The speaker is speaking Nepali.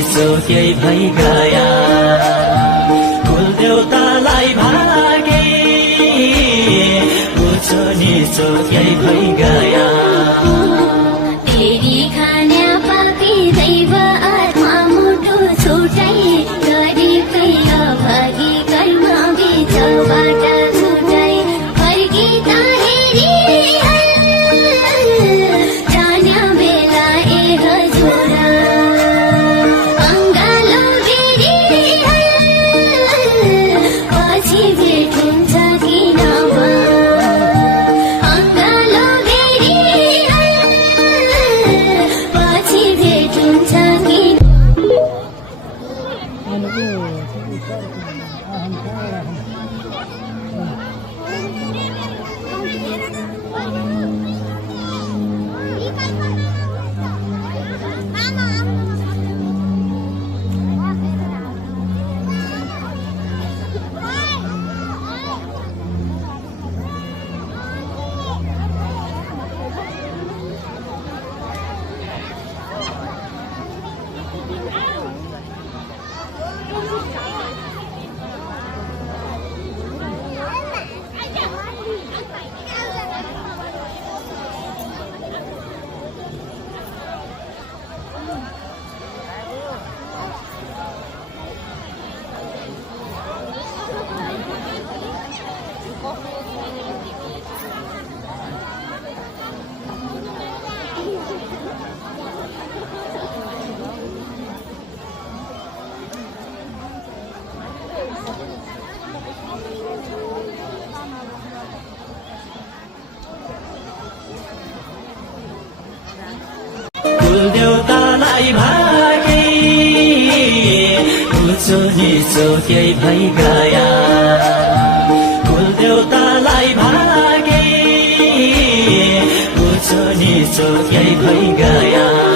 निचो त्यही भई गया कुलदेउतालाई भागे उचो निचो त्यही भई गया तेरी खाना पापी दैव आत्मा मुटु छुटाई गरेकै अभागी कर्म बिचबाट छुटाई फर्किँदा हेरी जान्या बेला ए हजुर अङ्गालो बेरी पछि भेट हुन्छ कि नभए अङ्गालो बेरी पछि भेट हुन्छ कि कुलदेउतालाई भागे उचो निचो त्यही भई गया कुलदेउतालाई भागे उचो निचो त्यही भई गया